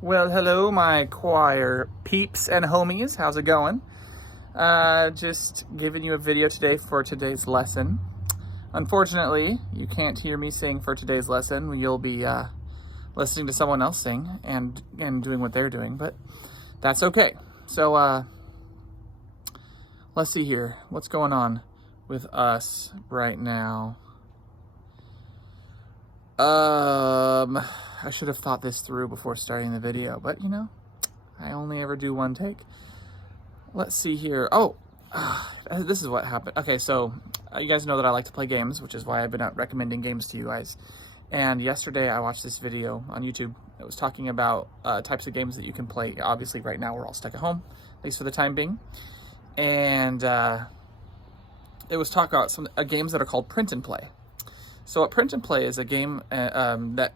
Well, hello, my choir peeps and homies. How's it going? Just giving you a video today for today's lesson. Unfortunately, you can't hear me sing for today's lesson. You'll be listening to someone else sing and doing what they're doing, but that's okay. So let's see here. What's going on with us right now? I should have thought this through before starting the video, but you know, I only ever do one take. Let's see here. This is what happened. Okay, so you guys know that I like to play games, which is why I've been out recommending games to you guys. And yesterday I watched this video on YouTube that was talking about types of games that you can play. Obviously, right now we're all stuck at home, at least for the time being. And it was talking about some games that are called print and play. So a print and play is a game that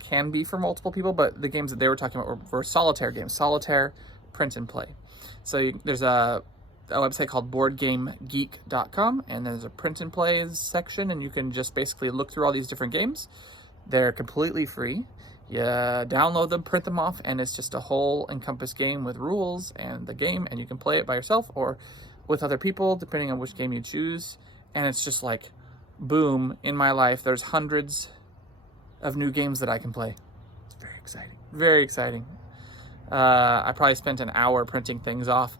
can be for multiple people, but the games that they were talking about were solitaire games, solitaire, print and play. So there's a website called boardgamegeek.com, and there's a print and plays section, and you can just basically look through all these different games. They're completely free. You download them, print them off, and it's just a whole encompass game with rules and the game, and you can play it by yourself or with other people, depending on which game you choose. And it's just like, boom, in my life, there's hundreds of new games that I can play. It's very exciting. Very exciting. I probably spent an hour printing things off.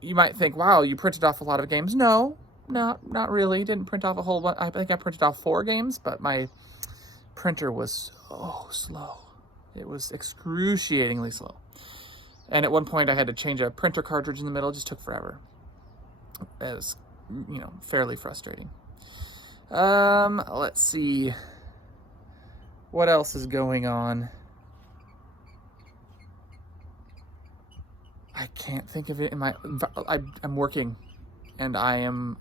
You might think, wow, you printed off a lot of games. No, not really. Didn't print off a whole bunch. I think I printed off 4 games, but my printer was so slow. It was excruciatingly slow. And at one point I had to change a printer cartridge in the middle. It just took forever. It was, you know, fairly frustrating. Let's see. What else is going on? I can't think of it in my... I'm working, and I am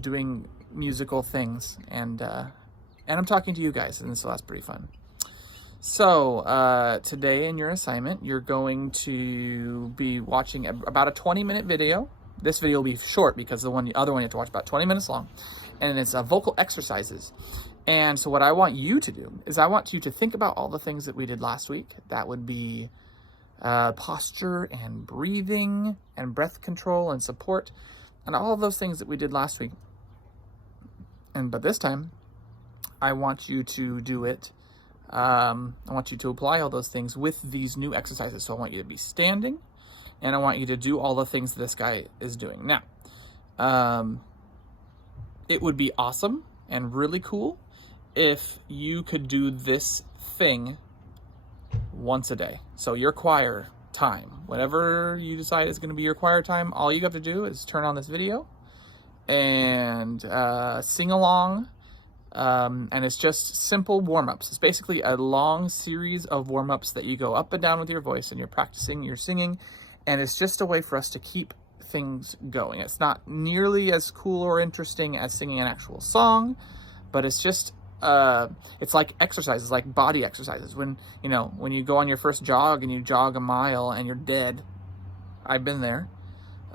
doing musical things, and I'm talking to you guys, and so that's pretty fun. So, today in your assignment, you're going to be watching about a 20-minute video. This video will be short because the other one you have to watch about 20 minutes long, and it's vocal exercises. And so what I want you to do is I want you to think about all the things that we did last week. That would be posture and breathing and breath control and support and all of those things that we did last week. But this time, I want you to do it. I want you to apply all those things with these new exercises. So I want you to be standing, and I want you to do all the things this guy is doing. Now, it would be awesome and really cool if you could do this thing once a day. So your choir time, whatever you decide is going to be your choir time, all you have to do is turn on this video and sing along. And it's just simple warm-ups. It's basically a long series of warm-ups that you go up and down with your voice, and you're practicing your singing. And it's just a way for us to keep things going. It's not nearly as cool or interesting as singing an actual song, but it's just it's like exercises, like body exercises. When you go on your first jog and you jog a mile and you're dead. I've been there.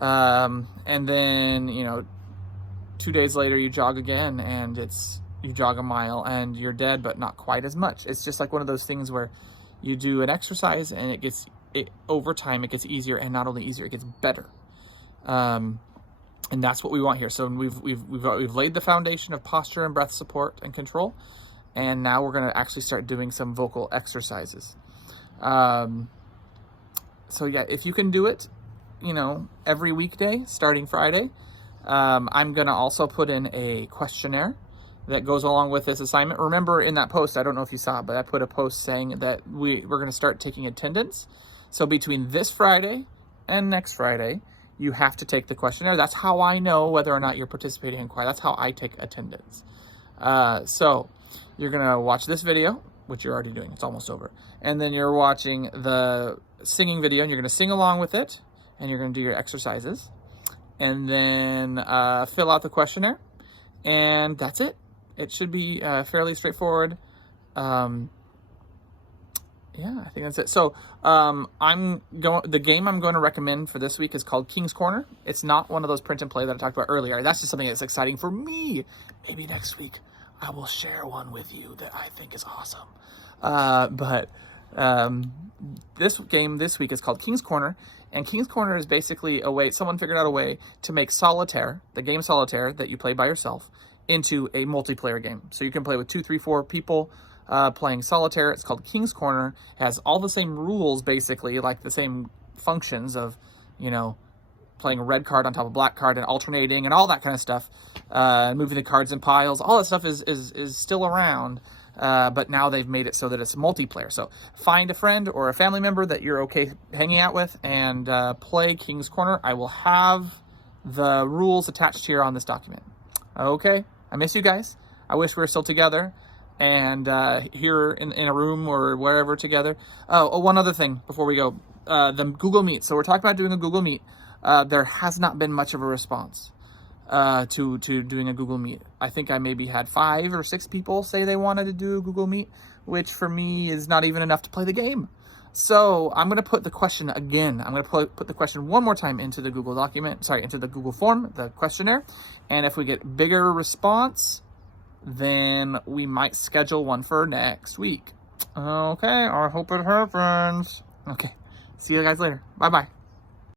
And then 2 days later you jog again, and you jog a mile and you're dead, but not quite as much. It's just like one of those things where you do an exercise and over time it gets easier, and not only easier, it gets better. And that's what we want here. So we've laid the foundation of posture and breath support and control, and now we're going to actually start doing some vocal exercises. So yeah, if you can do it, every weekday starting Friday, I'm going to also put in a questionnaire that goes along with this assignment. Remember in that post, I don't know if you saw it, but I put a post saying that we're going to start taking attendance. So between this Friday and next Friday, you have to take the questionnaire. That's how I know whether or not you're participating in choir. That's how I take attendance. So you're going to watch this video, which you're already doing. It's almost over. And then you're watching the singing video, and you're going to sing along with it, and you're going to do your exercises. And then fill out the questionnaire. And that's it. It should be fairly straightforward. Yeah, I think that's it. So the game I'm going to recommend for this week is called King's Corner. It's not one of those print and play that I talked about earlier. That's just something that's exciting for me. Maybe next week I will share one with you that I think is awesome. But This game this week is called King's Corner, and King's Corner is basically a way, someone figured out a way to make Solitaire, the game Solitaire that you play by yourself, into a multiplayer game. So you can play with 2, 3, 4 people playing Solitaire. It's called King's Corner. It has all the same rules, basically, like the same functions of, you know, playing a red card on top of a black card and alternating and all that kind of stuff, moving the cards in piles. All that stuff is still around, but now they've made it so that it's multiplayer. So find a friend or a family member that you're okay hanging out with and play King's Corner. I will have the rules attached here on this document. Okay, I miss you guys. I wish we were still together and here in a room or wherever together. Oh, one other thing before we go. The Google Meet. So we're talking about doing a Google Meet. There has not been much of a response to doing a Google Meet. I think I maybe had 5 or 6 people say they wanted to do a Google Meet, which for me is not even enough to play the game. So I'm going to put the question again. I'm going to put the question one more time into the Google document, into the Google form, the questionnaire. And if we get bigger response, then we might schedule one for next week. Okay, I hope it happens. Okay, see you guys later. Bye-bye.